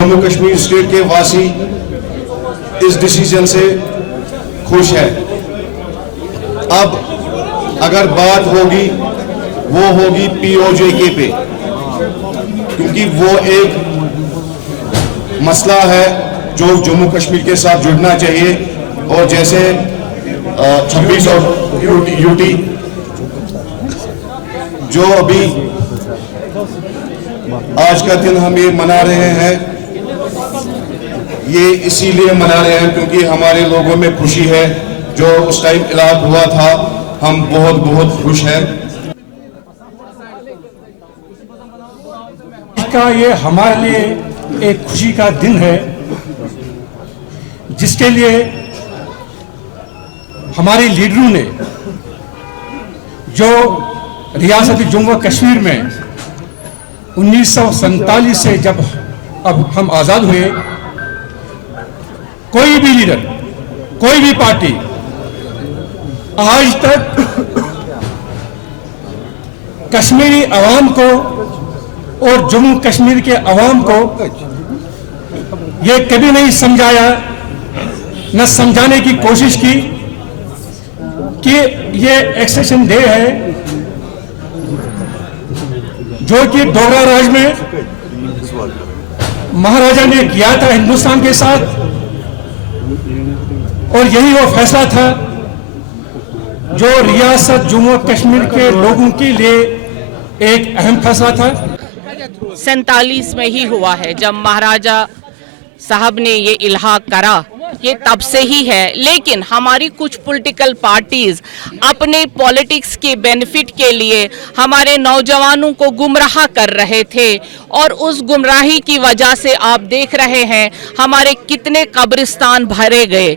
Jammu Kashmir state के वासी इस डिसीजन से खुश है। अब अगर बात होगी वो होगी POJK पे, क्योंकि वो एक मसला है जो जम्मू कश्मीर के साथ जुड़ना चाहिए। और जैसे 26 और यूटी जो अभी आज का दिन हम ये मना रहे हैं, ये इसीलिए मना रहे हैं क्योंकि हमारे लोगों में खुशी है। जो उस टाइम इलाक हुआ था, हम बहुत बहुत खुश हैं। इसका ये हमारे लिए एक खुशी का दिन है, जिसके लिए हमारे लीडरों ने जो रियासत जम्मू कश्मीर में 1947 से जब अब हम आज़ाद हुए, कोई भी लीडर, कोई भी पार्टी आज तक कश्मीरी अवाम को और जम्मू कश्मीर के अवाम को ये कभी नहीं समझाया, न समझाने की कोशिश की कि ये एक्सेशन डे है जो कि डोगरा राज में महाराजा ने किया था हिंदुस्तान के साथ, और यही वो फैसला था जो रियासत जम्मू कश्मीर के लोगों के लिए एक अहम फैसला था। 47 में ही हुआ है जब महाराजा साहब ने ये इल्हाक करा, ये तब से ही है। लेकिन हमारी कुछ पॉलिटिकल पार्टीज अपने पॉलिटिक्स के बेनिफिट के लिए हमारे नौजवानों को गुमराह कर रहे थे, और उस गुमराही की वजह से आप देख रहे हैं हमारे कितने कब्रिस्तान भरे गए।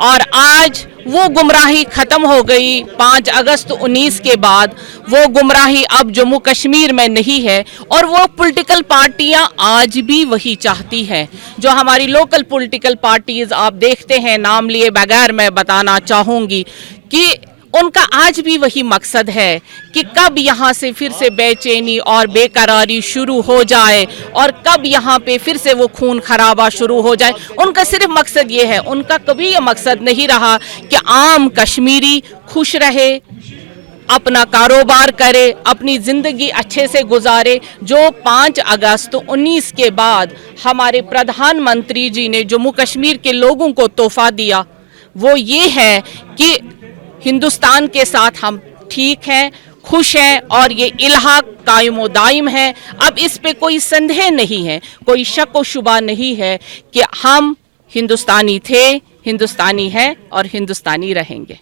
और आज वो गुमराही ख़त्म हो गई 5 अगस्त 19 के बाद। वो गुमराही अब जम्मू कश्मीर में नहीं है, और वो पॉलिटिकल पार्टियां आज भी वही चाहती हैं। जो हमारी लोकल पॉलिटिकल पार्टीज़ आप देखते हैं, नाम लिए बगैर मैं बताना चाहूँगी कि उनका आज भी वही मकसद है कि कब यहाँ से फिर से बेचैनी और बेकरारी शुरू हो जाए, और कब यहाँ पे फिर से वो खून खराबा शुरू हो जाए। उनका सिर्फ मकसद ये है, उनका कभी ये मकसद नहीं रहा कि आम कश्मीरी खुश रहे, अपना कारोबार करे, अपनी ज़िंदगी अच्छे से गुजारे। जो 5 अगस्त 19 के बाद हमारे प्रधानमंत्री जी ने जम्मू कश्मीर के लोगों को तोहफा दिया, वो ये है कि हिंदुस्तान के साथ हम ठीक हैं, खुश हैं, और ये इल्हाक कायम व दायम है। अब इस पे कोई संदेह नहीं है, कोई शक व शुबा नहीं है कि हम हिंदुस्तानी थे, हिंदुस्तानी हैं और हिंदुस्तानी रहेंगे।